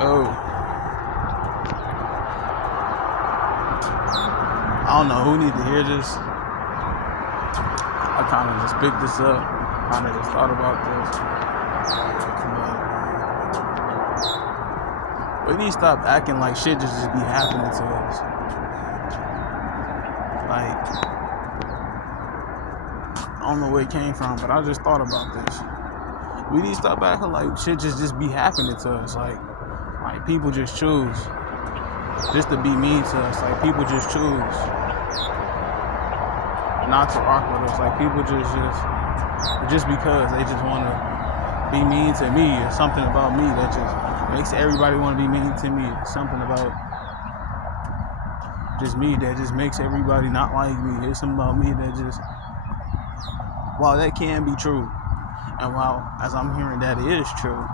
Oh, I don't know who need to hear this. I kind of just picked this up. Kind of just thought about this. But we need to stop acting like shit just be happening to us. Like, I don't know where it came from, but I just thought about this. We need to stop acting like shit just be happening to us. Like people just choose just to be mean to us. Like people just choose not to rock with us. Like people just because they just want to be mean to me. Or something about me that just makes everybody want to be mean to me. Something about just me that just makes everybody not like me. There's something about me that just, while that can be true, and while as I'm hearing that it is true,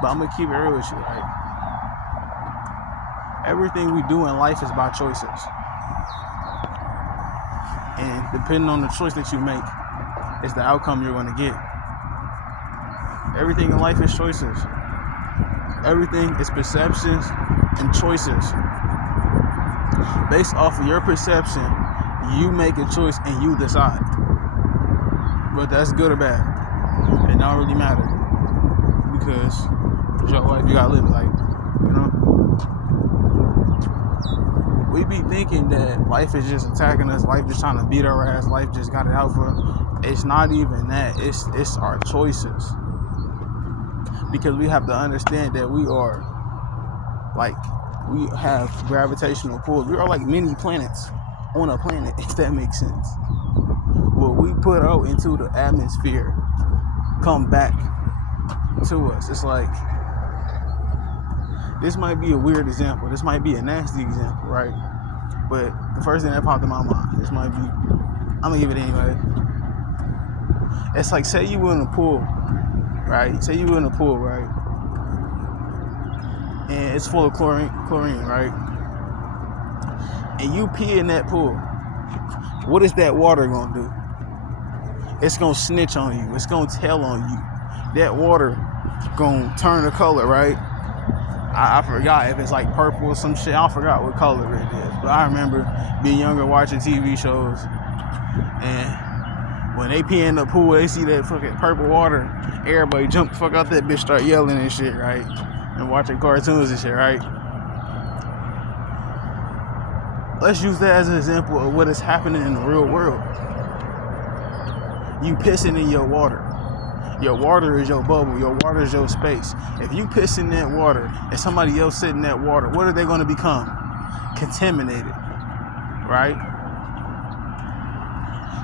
but I'm gonna keep it real with you. Like everything we do in life is by choices, and depending on the choice that you make, is the outcome you're gonna get. Everything in life is choices. Everything is perceptions and choices. Based off of your perception, you make a choice and you decide. But that's good or bad. It don't really matter. Because it's your life, you gotta live it. Like, you know? We be thinking that life is just attacking us, life just trying to beat our ass, life just got it out for us. It's not even that. It's our choices. Because we have to understand that we are, like, we have gravitational pulls. We are like mini planets on a planet, if that makes sense. What we put out into the atmosphere come back to us. It's like, this might be a weird example. This might be a nasty example, right? But the first thing that popped in my mind, this might be, I'm gonna give it anyway. It's like, say you were in a pool, right? Say you were in a pool, right? And it's full of chlorine, right? And you pee in that pool. What is that water gonna do? It's gonna snitch on you. It's gonna tell on you. That water gonna turn the color, right? I forgot if it's like purple or some shit. I forgot what color it is. But I remember being younger watching TV shows, and when they pee in the pool, they see that fucking purple water, everybody jump the fuck out that bitch, start yelling and shit, right? And watching cartoons and shit, right? Let's use that as an example of what is happening in the real world. You pissing in your water. Your water is your bubble. Your water is your space. If you piss in that water and somebody else sit in that water, what are they going to become? Contaminated, right?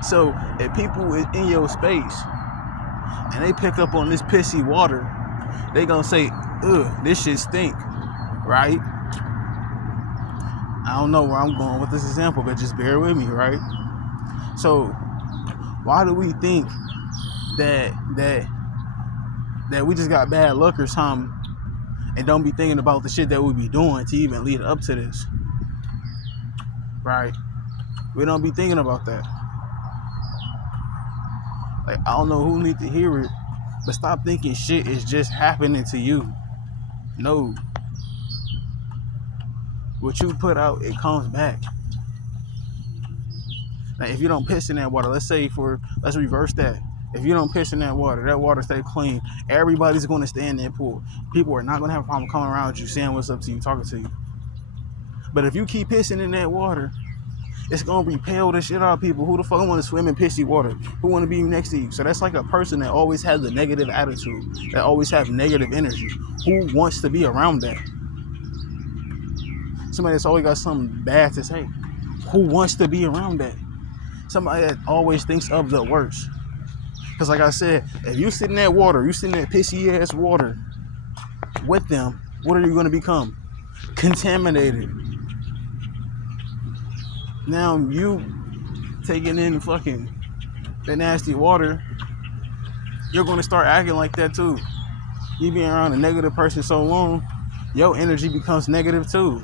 So if people is in your space and they pick up on this pissy water, they gonna say, ugh, this shit stink, right? I don't know where I'm going with this example, but just bear with me, right? So why do we think that we just got bad luck or something and don't be thinking about the shit that we be doing to even lead up to this, right? We don't be thinking about that. Like, I don't know who need to hear it, but stop thinking shit is just happening to you. No. What you put out, it comes back. Now, if you don't piss in that water, let's reverse that. If you don't piss in that water stay clean. Everybody's going to stay in that pool. People are not going to have a problem coming around with you, saying what's up to you, talking to you. But if you keep pissing in that water, it's going to repel the shit out of people. Who the fuck want to swim in pissy water? Who want to be next to you? So that's like a person that always has a negative attitude, that always have negative energy. Who wants to be around that? Somebody that's always got something bad to say. Who wants to be around that? Somebody that always thinks of the worst. Because like I said, if you sit in that water, you sit in that pissy ass water with them, what are you going to become? Contaminated. Now you taking in fucking that nasty water, you're going to start acting like that too. You being around a negative person so long, your energy becomes negative too.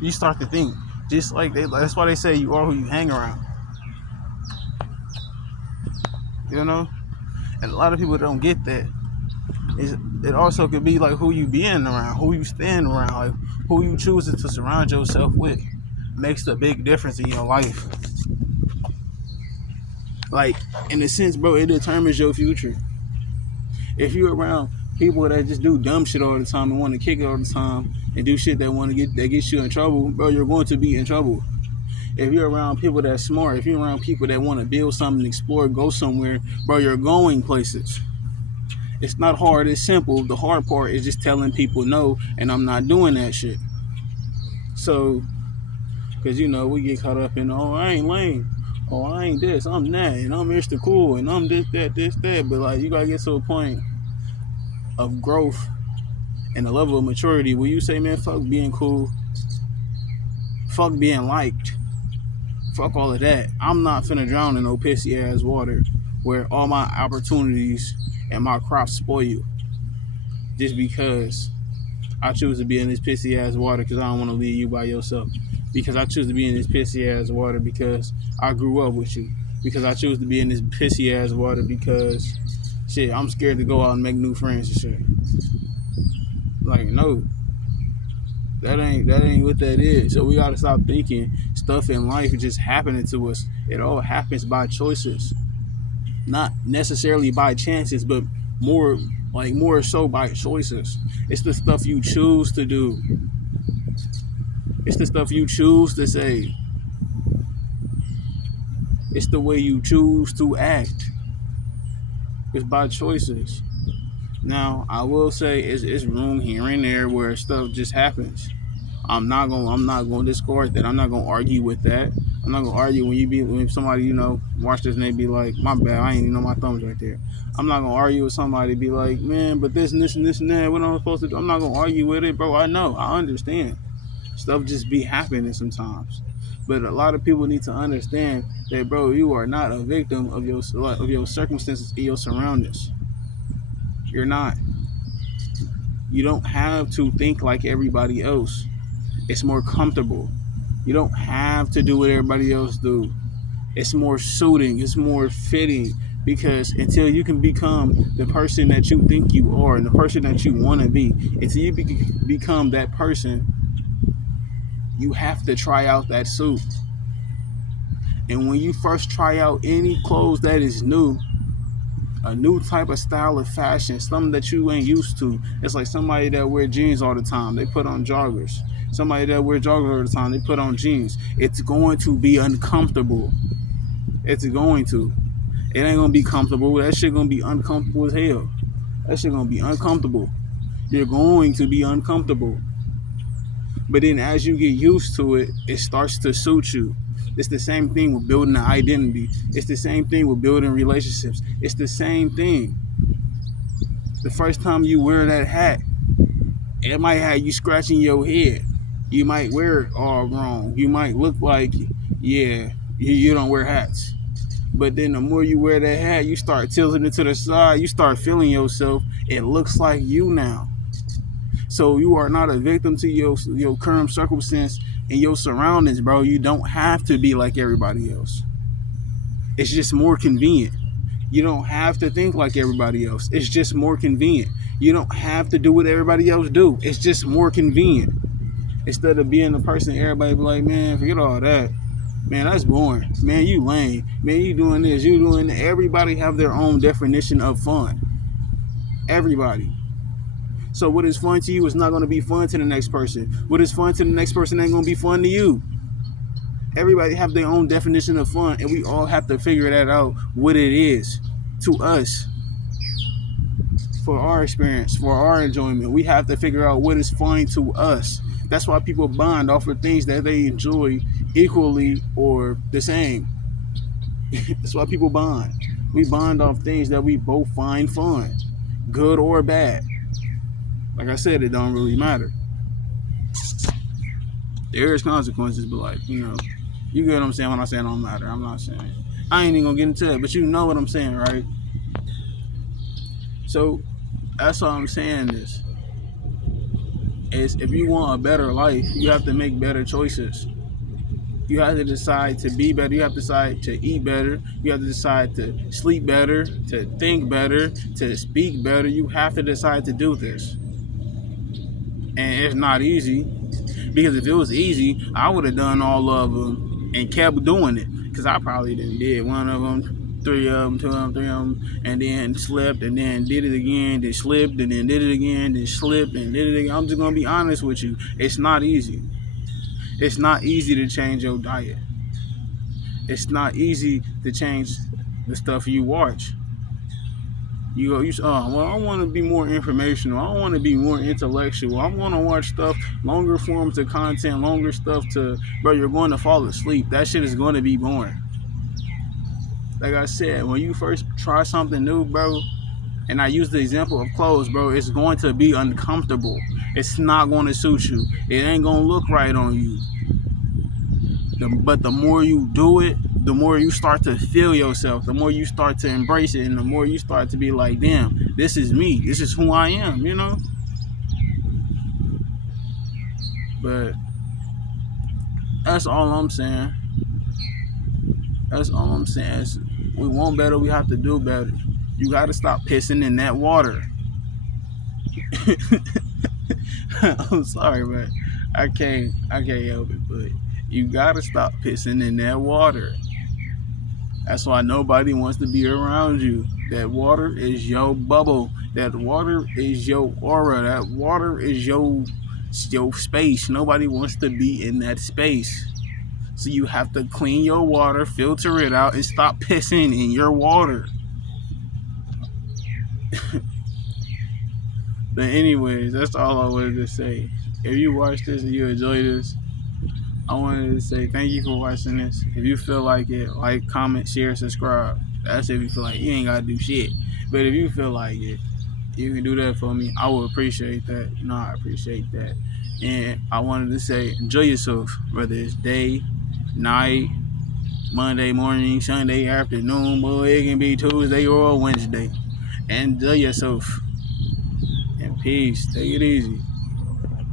You start to think just like that's why they say you are who you hang around. you know? And a lot of people don't get that. It also could be like who you being around, who you stand around, like who you choosing to surround yourself with makes a big difference in your life. Like, in a sense, bro, it determines your future. If you're around people that just do dumb shit all the time and want to kick it all the time and do shit that gets you in trouble, bro, you're going to be in trouble. If you're around people that's smart, if you're around people that want to build something, explore, go somewhere, bro, you're going places. It's not hard, it's simple. The hard part is just telling people no, and I'm not doing that shit. So, because, we get caught up in, oh, I ain't lame. Oh, I ain't this, I'm that, and I'm Mr. Cool, and I'm this, that. But, like, you got to get to a point of growth and a level of maturity where you say, man, fuck being cool. Fuck being liked. Fuck all of that. I'm not finna drown in no pissy ass water where all my opportunities and my crops spoil you. Just because I choose to be in this pissy ass water because I don't want to leave you by yourself. Because I choose to be in this pissy ass water because I grew up with you. Because I choose to be in this pissy ass water because shit, I'm scared to go out and make new friends and shit. Like, no. That ain't what that is. So we gotta stop thinking stuff in life is just happening to us. It all happens by choices. Not necessarily by chances, but more so by choices. It's the stuff you choose to do. It's the stuff you choose to say. It's the way you choose to act. It's by choices. Now, I will say it's room here and there where stuff just happens. I'm not gonna discard that. I'm not gonna argue with that. I'm not gonna argue when somebody, watch this and they be like, my bad, I ain't even know my thumbs right there. I'm not gonna argue with somebody be like, man, but this and this and this and that, what am I supposed to do? I'm not gonna argue with it, bro. I know, I understand. Stuff just be happening sometimes. But a lot of people need to understand that, bro, you are not a victim of your circumstances and your surroundings. You're not. You don't have to think like everybody else. It's more comfortable. You don't have to do what everybody else do. It's more suiting. It's more fitting. Because until you can become the person that you think you are and the person that you want to be, until you become that person, you have to try out that suit. And when you first try out any clothes that is new, a new type of style of fashion, something that you ain't used to. It's like somebody that wear jeans all the time, they put on joggers. Somebody that wear joggers all the time, they put on jeans. It's going to be uncomfortable. It's going to. It ain't going to be comfortable. That shit going to be uncomfortable as hell. That shit going to be uncomfortable. You're going to be uncomfortable. But then as you get used to it, it starts to suit you. It's the same thing with building an identity. It's the same thing with building relationships. It's the same thing. The first time you wear that hat, it might have you scratching your head. You might wear it all wrong. You might look like, yeah, you don't wear hats. But then the more you wear that hat, you start tilting it to the side. You start feeling yourself. It looks like you now. So you are not a victim to your current circumstance and your surroundings, bro. You don't have to be like everybody else. It's just more convenient. You don't have to think like everybody else. It's just more convenient. You don't have to do what everybody else do. It's just more convenient. Instead of being the person everybody be like, man, forget all that. Man, that's boring. Man, you lame. Man, you doing this, you doing that. Everybody have their own definition of fun. Everybody. So what is fun to you is not going to be fun to the next person. What is fun to the next person ain't going to be fun to you. Everybody have their own definition of fun, and we all have to figure that out, what it is to us. For our experience, for our enjoyment, we have to figure out what is fun to us. That's why people bond off of things that they enjoy equally or the same. That's why people bond. We bond off things that we both find fun, good or bad. Like I said, it don't really matter. There is consequences, but like, you get what I'm saying when I say it don't matter. I'm not saying. I ain't even gonna get into it, but you know what I'm saying, right? So that's all I'm saying is if you want a better life, you have to make better choices. You have to decide to be better. You have to decide to eat better. You have to decide to sleep better, to think better, to speak better. You have to decide to do this. And it's not easy, because if it was easy, I would have done all of them and kept doing it. Because I probably did one of them, three of them, two of them, three of them, and then slept, and then did it again, then slipped, and then did it again, then slipped, and did it again. I'm just going to be honest with you. It's not easy. It's not easy to change your diet. It's not easy to change the stuff you watch. You go, well, I want to be more informational. I want to be more intellectual. I want to watch stuff, longer forms of content, longer stuff bro, you're going to fall asleep. That shit is going to be boring. Like I said, when you first try something new, bro, and I use the example of clothes, bro, it's going to be uncomfortable. It's not going to suit you. It ain't going to look right on you. But the more you do it, the more you start to feel yourself, the more you start to embrace it, and the more you start to be like, damn, this is me. This is who I am, you know? But that's all I'm saying. That's all I'm saying. We want better, we have to do better. You got to stop pissing in that water. I'm sorry, man. I can't help it, but you gotta stop pissing in that water. That's why nobody wants to be around you. That water is your bubble. That water is your aura. That water is your space. Nobody wants to be in that space. So you have to clean your water, filter it out, and stop pissing in your water. But anyways, that's all I wanted to say. If you watch this and you enjoy this, I wanted to say thank you for watching this. If you feel like it, like, comment, share, subscribe. That's if you feel like you ain't got to do shit. But if you feel like it, you can do that for me. I would appreciate that. You know, I appreciate that. And I wanted to say, enjoy yourself, whether it's day, night, Monday morning, Sunday afternoon, boy, it can be Tuesday or Wednesday. Enjoy yourself. And peace. Take it easy.